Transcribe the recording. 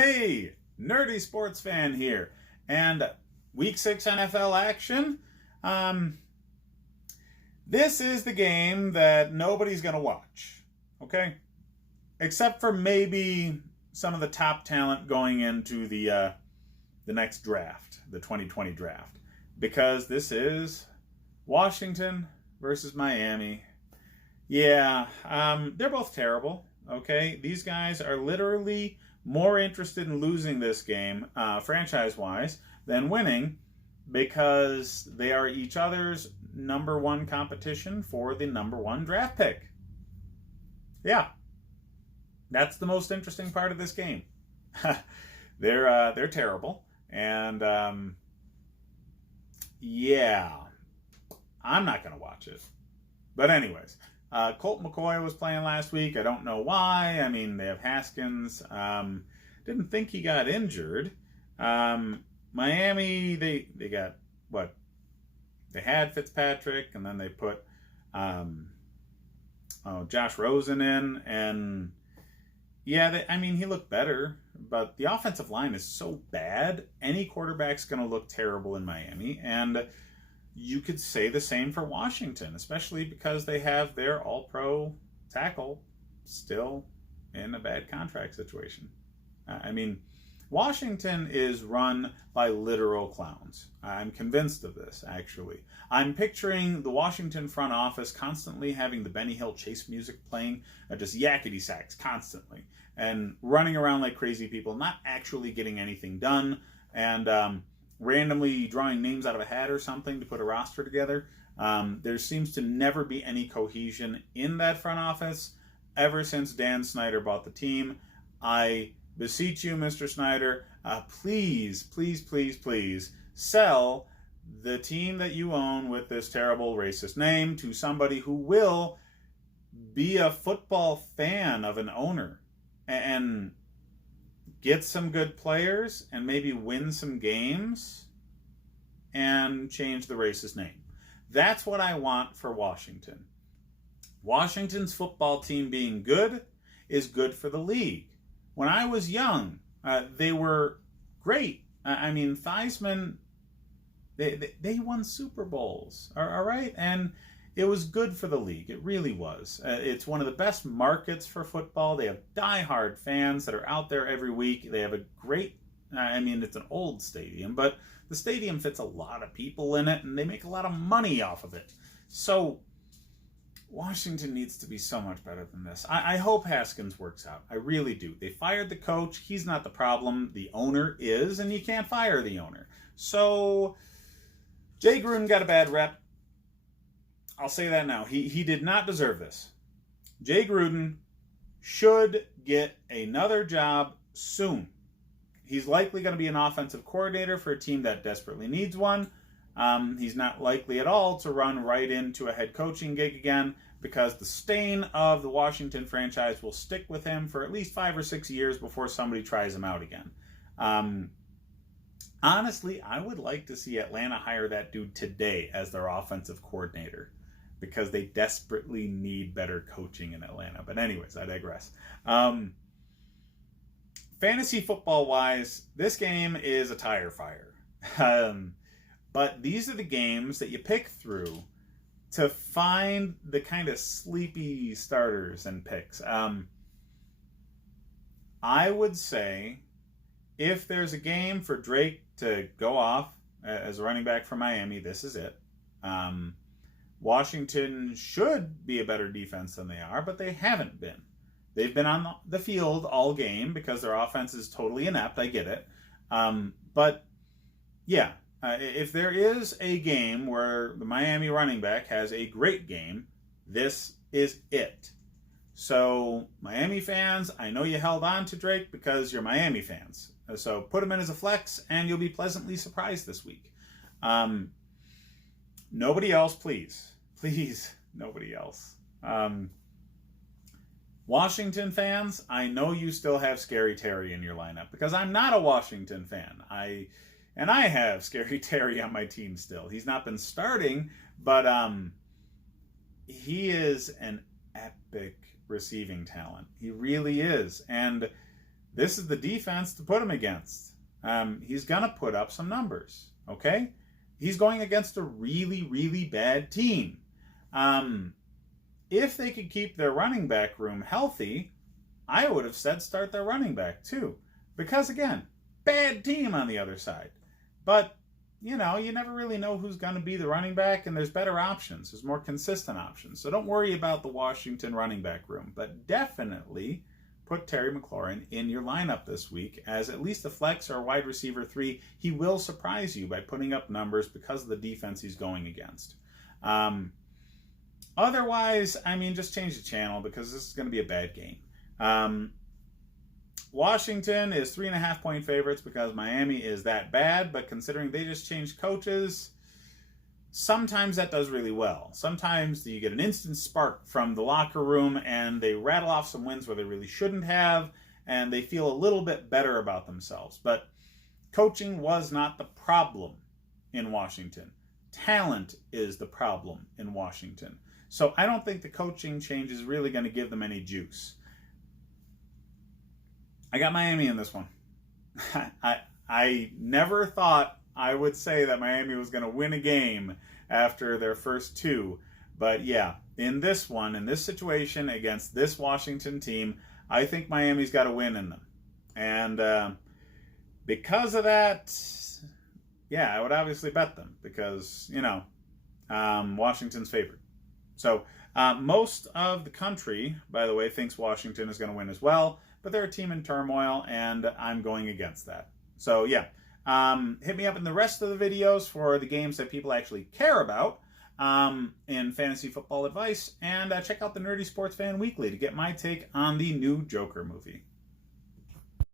Hey, nerdy sports fan here. And week 6 NFL action. This is the game that nobody's going to watch. Okay? Except for maybe some of the top talent going into the next draft, the 2020 draft. Because this is Washington versus Miami. Yeah, they're both terrible. Okay? These guys are literally more interested in losing this game, franchise-wise, than winning, because they are each other's number one competition for the number one draft pick. Yeah, that's the most interesting part of this game. They're terrible, and yeah, I'm not gonna watch it. But anyways. Colt McCoy was playing last week. I don't know why. I mean, they have Haskins. Didn't think he got injured. Miami, they got, what? They had Fitzpatrick, and then they put Josh Rosen in. And, yeah, he looked better. But the offensive line is so bad, any quarterback's going to look terrible in Miami. And you could say the same for Washington, especially because they have their all-pro tackle still in a bad contract situation. Washington is run by literal clowns. I'm convinced of this, actually. I'm picturing the Washington front office constantly having the Benny Hill Chase music playing, just yakety sax constantly, and running around like crazy people, not actually getting anything done, and randomly drawing names out of a hat or something to put a roster together. There seems to never be any cohesion in that front office ever since Dan Snyder bought the team. I beseech you, Mr. Snyder, please, please, please, please sell the team that you own with this terrible racist name to somebody who will be a football fan of an owner and get some good players and maybe win some games and change the racist name. That's what I want for Washington. Washington's football team being good is good for the league. When I was young, they were great. Theismann, they won Super Bowls, all right? And it was good for the league. It really was. It's one of the best markets for football. They have diehard fans that are out there every week. They have a great, it's an old stadium, but the stadium fits a lot of people in it, and they make a lot of money off of it. So Washington needs to be so much better than this. I hope Haskins works out. I really do. They fired the coach. He's not the problem. The owner is, and you can't fire the owner. So Jay Gruden got a bad rep. I'll say that now. He did not deserve this. Jay Gruden should get another job soon. He's likely going to be an offensive coordinator for a team that desperately needs one. He's not likely at all to run right into a head coaching gig again, because the stain of the Washington franchise will stick with him for at least 5 or 6 years before somebody tries him out again. Honestly, I would like to see Atlanta hire that dude today as their offensive coordinator, because they desperately need better coaching in Atlanta. But anyways, I digress. Fantasy football-wise, this game is a tire fire. But these are the games that you pick through to find the kind of sleepy starters and picks. I would say if there's a game for Drake to go off as a running back for Miami, this is it. Washington should be a better defense than they are, but they haven't been. They've been on the field all game because their offense is totally inept. I get it. But, yeah, if there is a game where the Miami running back has a great game, this is it. So, Miami fans, I know you held on to Drake because you're Miami fans. So, put him in as a flex, and you'll be pleasantly surprised this week. Nobody else, please. Please, nobody else. Washington fans, I know you still have Scary Terry in your lineup, because I'm not a Washington fan. I have Scary Terry on my team still. He's not been starting, but he is an epic receiving talent. He really is. And this is the defense to put him against. He's going to put up some numbers, okay? He's going against a really, really bad team. If they could keep their running back room healthy, I would have said start their running back too. Because, again, bad team on the other side. But, you never really know who's going to be the running back, and there's better options. There's more consistent options. So don't worry about the Washington running back room. But definitely put Terry McLaurin in your lineup this week as at least a flex or a wide receiver 3. He will surprise you by putting up numbers because of the defense he's going against. Otherwise, just change the channel because this is going to be a bad game. Washington is 3.5-point favorites because Miami is that bad, but considering they just changed coaches, sometimes that does really well. Sometimes you get an instant spark from the locker room and they rattle off some wins where they really shouldn't have, and they feel a little bit better about themselves. But coaching was not the problem in Washington. Talent is the problem in Washington. So I don't think the coaching change is really going to give them any juice. I got Miami in this one. I never thought I would say that Miami was going to win a game after their first 2. But yeah, in this one, in this situation against this Washington team, I think Miami's got a win in them. And because of that, yeah, I would obviously bet them because, Washington's favored. So most of the country, by the way, thinks Washington is going to win as well. But they're a team in turmoil, and I'm going against that. So, yeah. Hit me up in the rest of the videos for the games that people actually care about in fantasy football advice. And check out the Nerdy Sports Fan Weekly to get my take on the new Joker movie.